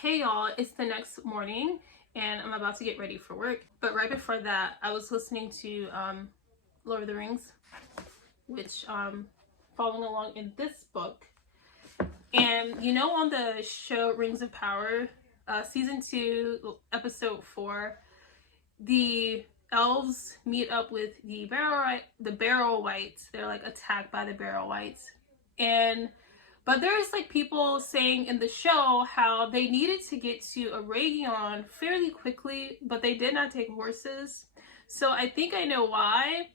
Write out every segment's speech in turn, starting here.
Hey y'all, it's the next morning and I'm about to get ready for work. But right before that, I was listening to Lord of the Rings, which following along in this book. And you know, on the show Rings of Power, season 2, episode 4, the elves meet up with the Barrow Wights. They're like attacked by the Barrow Wights. But there's like people saying in the show how they needed to get to Eregion fairly quickly, but they did not take horses. So I think I know why.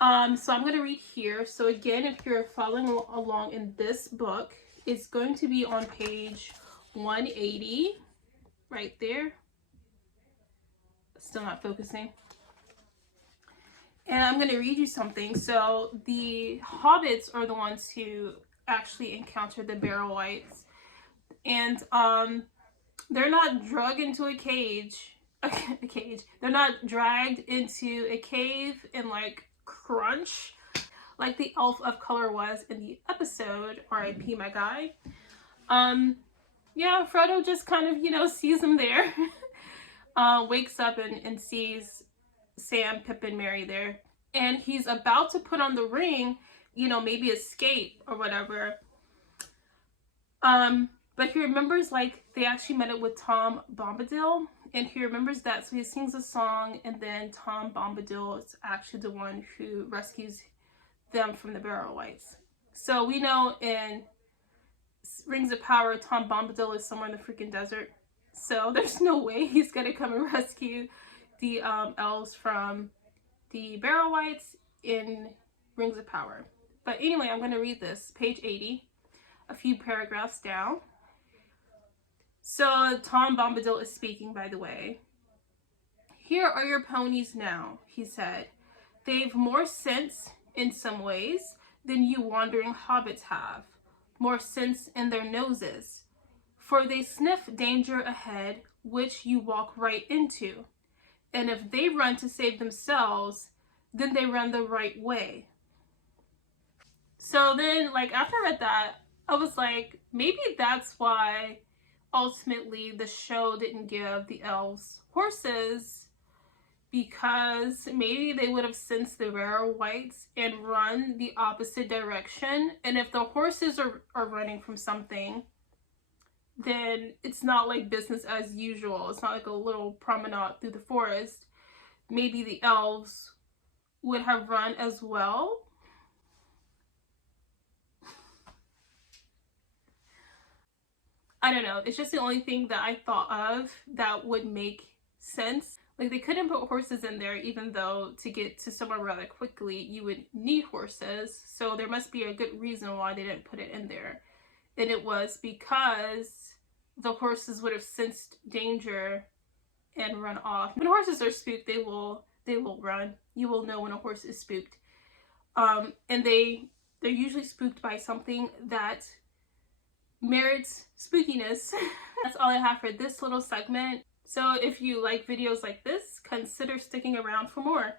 So I'm going to read here. So again, if you're following along in this book, it's going to be on page 180, right there. Still not focusing. And I'm going to read you something. So the hobbits are the ones who actually encountered the Barrow Wights, and they're not dragged into a cage. They're not dragged into a cave and like crunch like the elf of color was in the episode. R.I.P. my guy. Yeah, Frodo just kind of sees them there. Wakes up and sees Sam, Pippin, Merry there, and he's about to put on the ring, maybe escape or whatever. But he remembers like they actually met up with Tom Bombadil, and he remembers that, so he sings a song, and then Tom Bombadil is actually the one who rescues them from the Barrow Wights. So we know in Rings of Power, Tom Bombadil is somewhere in the freaking desert. So there's no way he's gonna come and rescue the elves from the Barrow Wights in Rings of Power. But anyway, I'm going to read this, page 80, a few paragraphs down. So Tom Bombadil is speaking, by the way. "Here are your ponies now," he said. "They've more sense in some ways than you wandering hobbits have. More sense in their noses. For they sniff danger ahead, which you walk right into. And if they run to save themselves, then they run the right way." So then, like, after I read that, I was like, maybe that's why ultimately the show didn't give the elves horses, because maybe they would have sensed the Barrow Wights and run the opposite direction. And if the horses are running from something, then it's not like business as usual. It's not like a little promenade through the forest. Maybe the elves would have run as well. I don't know. It's just the only thing that I thought of that would make sense. Like, they couldn't put horses in there, even though to get to somewhere rather quickly, you would need horses. So there must be a good reason why they didn't put it in there. And it was because the horses would have sensed danger and run off. When horses are spooked, they will run. You will know when a horse is spooked. And they're usually spooked by something that merits spookiness. That's all I have for this little segment. So if you like videos like this, consider sticking around for more.